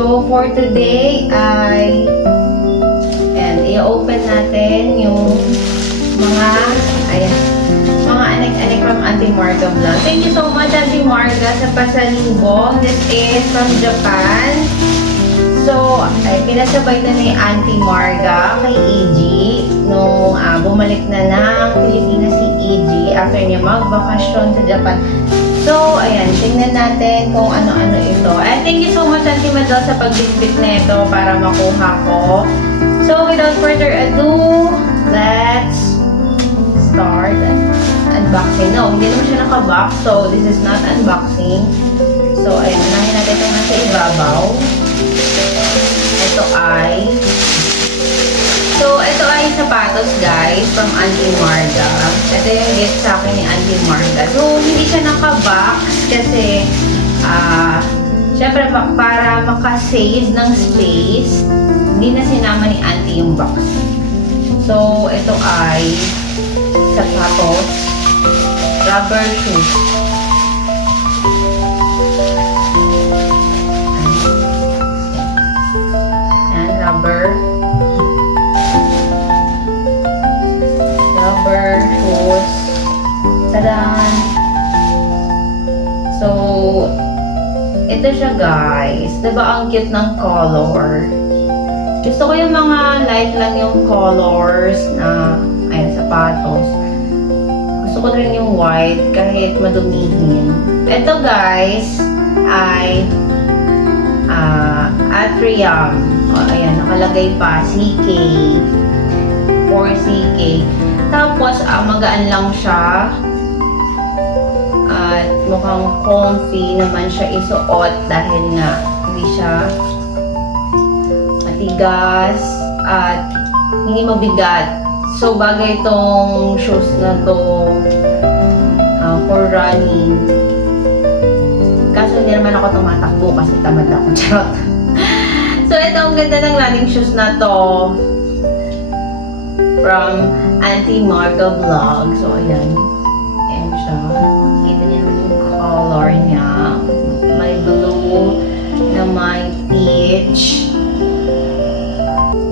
So, for today ay i-open natin yung mga anek-anek from Auntie Marga Vlog. Thank you so much, Auntie Marga, sa pasalubong. This is from Japan. So, pinasabay na ni Auntie Marga kay EG nung bumalik na ng Pilipinas si EG after niya magbakasyon sa Japan. So, ayan, tingnan natin kung ano-ano ito. And thank you so much, Auntie Madel, sa pag-bitbit na ito para makuha ko. So, without further ado, let's start unboxing. No, hindi naman siya naka-box. So, this is not unboxing. So, ayan, unahin natin ito nasa ibabaw. Ito ay sapatos, guys, from Auntie Marga. Ito yung gift sa akin ni Auntie Marga. So, hindi siya naka-box kasi, syempre, para makasave ng space, hindi na sinama ni Auntie yung box. So, ito ay sapatos, rubber shoes. Rubber shoes. Tadan! So, ito siya, guys. Diba ang cute ng color? Gusto ko yung mga light lang yung colors na, ayan, sapatos. Gusto ko rin yung white kahit madumihin. Ito, guys, ay Atrium. O, ayan, nakalagay pa, CK. 4CK. Tapos, magaan lang siya. At mukhang comfy naman siya isuot dahil nga hindi siya matigas at hindi mabigat. So, bagay itong shoes na to for running. Kaso hindi naman ako tumatakbo kasi tamad ako. Charot. So, ito ang ganda ng running shoes na to from Auntie Marga Vlog. So, ayan. Ayan siya. Kita niyo naman yung color niya. May blue na may peach.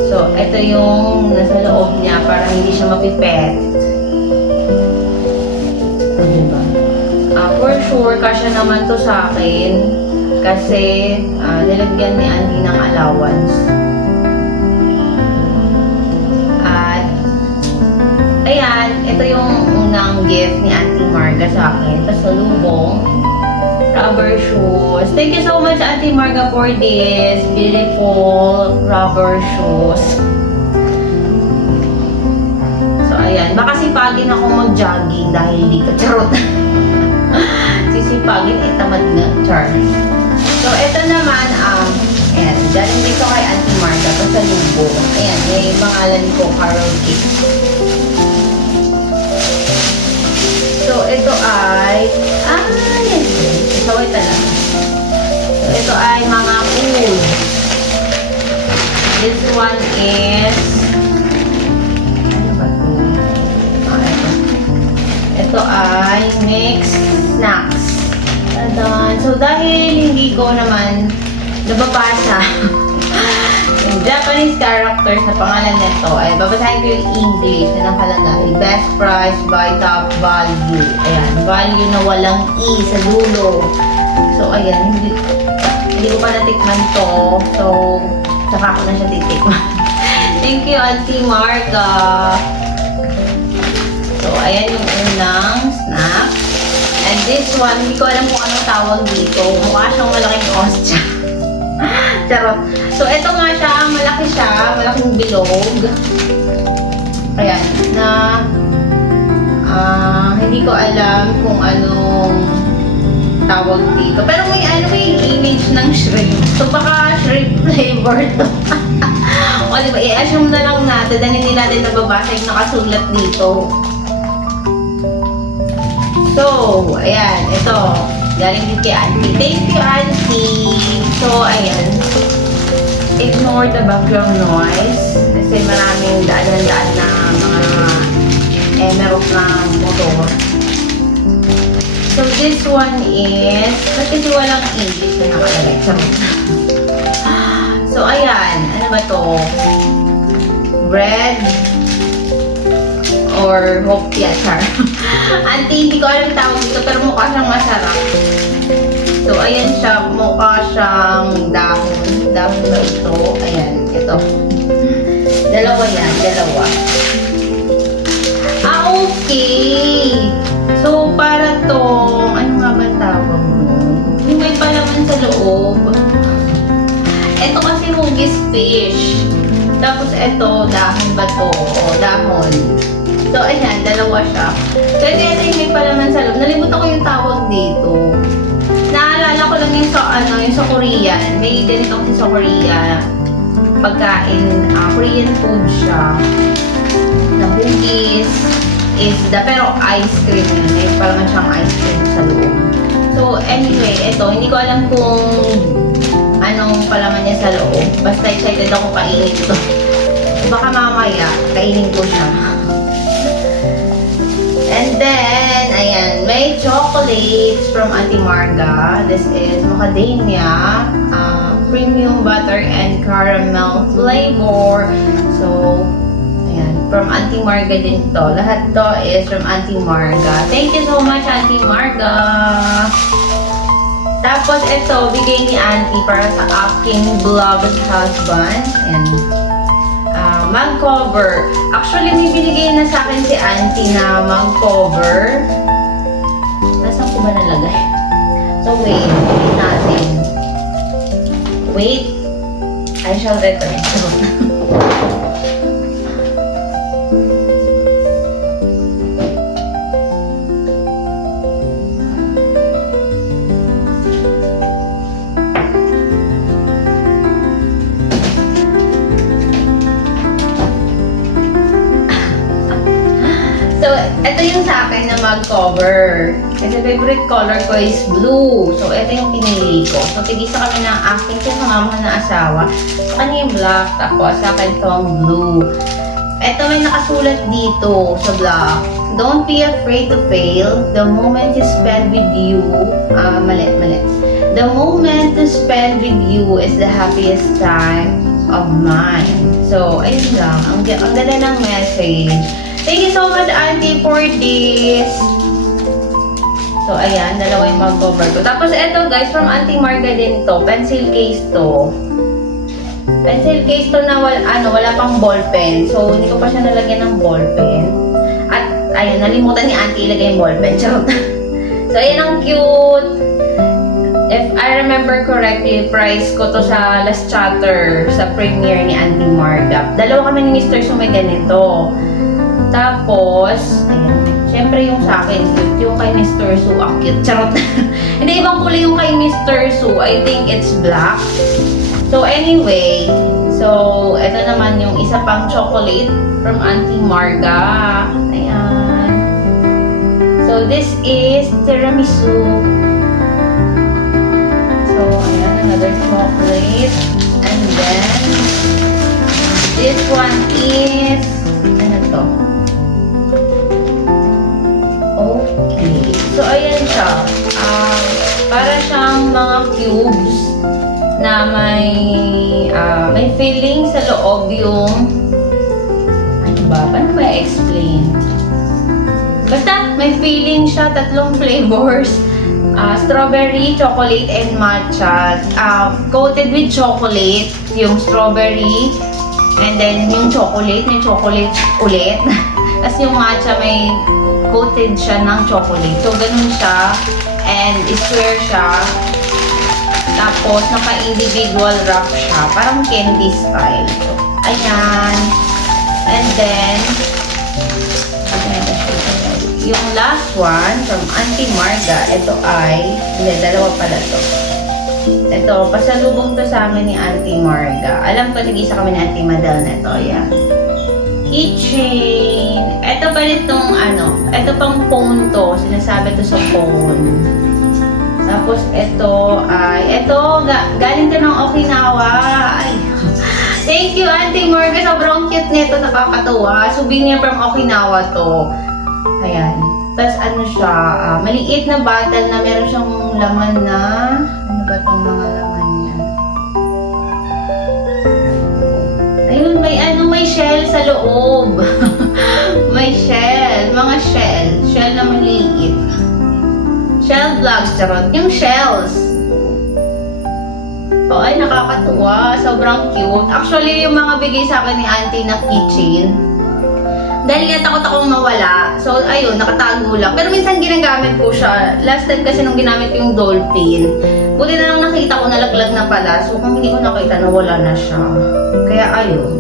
So, ito yung nasa loob niya para hindi siya mapipet. So, diba? For sure, kasya naman to sa akin kasi nilagyan ni Auntie ng allowance. At ayan, ito yung unang gift ni Auntie Marga sa akin. Pasalubong, rubber shoes. Thank you so much, Auntie Marga, for this beautiful rubber shoes. So ayan, baka sipagin ako mag-jogging dahil hindi ka charot. Sisipagin, tamad nga, char. So, ito naman, ayan, galing dito kay Auntie Marga, pasalubong. Ayan, may pangalan ko, Carol Cake. So, ito ay, yan. Saway talaga. So, ito ay mga food. This one is, ano ba ito? Ito ay mixed snacks. So, dahil hindi ko naman nababasa yung Japanese characters na pangalan nito, ay babasahin ko yung English na nakalagay. Best price by top value. Ayan, value na walang E sa dulo. So, ayan, hindi ko pa natikman to. So, saka ko na siya titikman. Thank you, Auntie Marga. So, ayan yung unang snack. And this one, hindi ko alam kung anong tawag dito. Mukha siyang malaking ostya. Charot. So, ito nga siya. Malaki siya. Malaking bilog. Ayan. Na, hindi ko alam kung anong tawag dito. Pero may image ng shrimp. So, baka shrimp flavor to. O, diba? I-assume na lang natin dahil hindi natin nababasa yung nakasulat dito. So, ayan, ito. Galing din kay Auntie. Thank you, Auntie. So, ayan. Ignore the background noise. Kasi maraming daan-daan na mga meron na motor. So, this one is, ba't kasi walang English na nakalagay? Charot. ba to? Bread or hopia, char. Auntie, hindi ko alam tawag dito, pero mukha siyang masarap. So, ayan siya. Mukha siyang dahon. Dahon ba ito? Ayan, ito. Dalawa yan, dalawa. Ah, okay. So, para tong, ano nga ba tawag mo? Yung may palaman sa loob. Ito kasi hugis fish. Tapos ito, dahon ba to? O, dahon. So, ayan, dalawa siya. So, ito yung may palaman sa loob. Nalimutan ko yung tawag dito. Naalala ko lang yung sa, yung sa Korean. May ganito kasi sa Korea. Pagkain, Korean food siya. Na hugis, isda, pero ice cream yun. May palaman siyang ice cream sa loob. So, anyway, ito, hindi ko alam kung anong palaman niya sa loob. Basta excited ako kainin ito. Baka mamaya, kainin ko siya. And then, ayan, may chocolates from Auntie Marga. This is macadamia, premium butter and caramel flavor. So, ayan, from Auntie Marga din to. Lahat to is from Auntie Marga. Thank you so much, Auntie Marga. Tapos ito, bigay ni Auntie para sa aking beloved husband. And mug cover. Actually, may binigay na sa akin si Auntie na mug cover. Nasaan ko ba nalagay? So, wait. Wait natin. Wait. I shall return. So, ito yung sa akin na mug cover. Kasi favorite color ko is blue. So, ito yung pinili ko. So, tigisa kami ng aking kasamahan na asawa. Sa kanya yung black, tapos sa akin itong blue. Ito may nakasulat dito sa black. Don't be afraid to fail. The moment you spend with you, mali. The moment to spend with you is the happiest time of mine. So, ayun lang. Ang ganda ng message. Thank you so much, Auntie, for this. So, ayan. Dalawa yung mug cover ko. Tapos, eto, guys, from Auntie Marga din to. Pencil case to. Pencil case to na wala pang ballpen. So, hindi ko pa siya nalagyan ng ballpen. At, ayun, nalimutan ni Auntie ilagay yung ballpen. Charot. So, ayan ang cute. If I remember correctly, price ko to sa last chatter sa premiere ni Auntie Marga. Dalawa kami ni Mr. Su may ganito. Tapos, ayan. Siyempre yung sa akin, cute. Yung kay Mr. Su, cute. Charot. Hindi, ibang kulay yung kay Mr. Su. I think it's black. So, anyway. So, ito naman yung isa pang chocolate from Auntie Marga. Ayan. So, this is tiramisu. So, ayan. Another chocolate. And then, this one is, ano to? Okay. So, ayan siya. Para siyang mga cubes na may filling sa loob yung ano ba? Paano ba i-explain? Basta, may filling siya. 3 flavors. Strawberry, chocolate, and matcha. Coated with chocolate. Yung strawberry. And then, yung chocolate. May chocolate ulit. Tapos yung matcha may coated siya ng chocolate. So, ganun siya. And square siya. Tapos, naka-individual wrap siya. Parang candy style. So, ayan. And then, yung last one from Auntie Marga. Ito ay, hindi, dalawa pala to. Ito, pasalubong to sa amin ni Auntie Marga. Alam ko, nag-isa kami ni Auntie Madel na ito. Ayan. Keychain. Ito pa itong ito pang phone to. Sinasabi to sa phone. Tapos ito ay, galing to ng Okinawa. Ay. Thank you, Auntie Marga. Sobrang cute nito, nakakatuwa. Souvenir from Okinawa to. Ayan. Tapos ano siya, maliit na bottle na meron siyang laman na, ano ba itong mga laman niya? sa loob. May shell. Mga shell. Shell na maliit. Shell vlogs, charot. Yung shells. Oh, ay, nakakatuwa. Sobrang cute. Actually, yung mga bigay sa akin ni auntie na keychain, dahil nga takot akong mawala. So, ayun, nakatago lang. Pero minsan ginagamit ko siya. Last time kasi nung ginamit ko yung dolphin, buti na lang nakita ko nalaglag na pala. So, kung hindi ko nakita, nawala na siya. Kaya, ayun.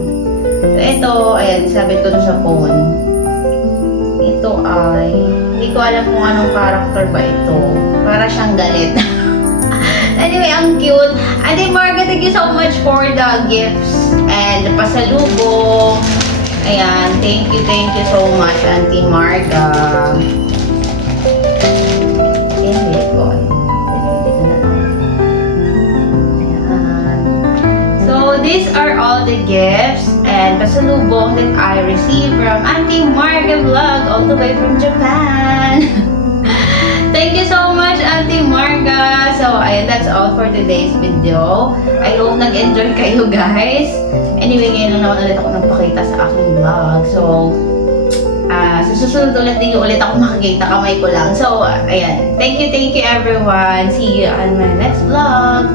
So, ito, ayan, sabit ko na sa phone. Ito ay, hindi ko alam kung anong character ba ito. Para siyang galit. Anyway, ang cute. Auntie Marga, thank you so much for the gifts and the pasalubong. Ayan, thank you so much, Auntie Marga. Ayan, wait ko. Dito na lang. Ayan. So, these are all the gifts and pasalubong that I received from Auntie Marga Vlog all the way from Japan. Thank you so much, Auntie Marga. So, ayan, that's all for today's video. I hope nag-enjoy kayo, guys. Anyway, ngayon lang naman ulit ako nagpakita sa aking vlog. So, sa susunod ulit din ulit ako makikita, kamay ko lang. So, ayan. Thank you everyone. See you on my next vlog.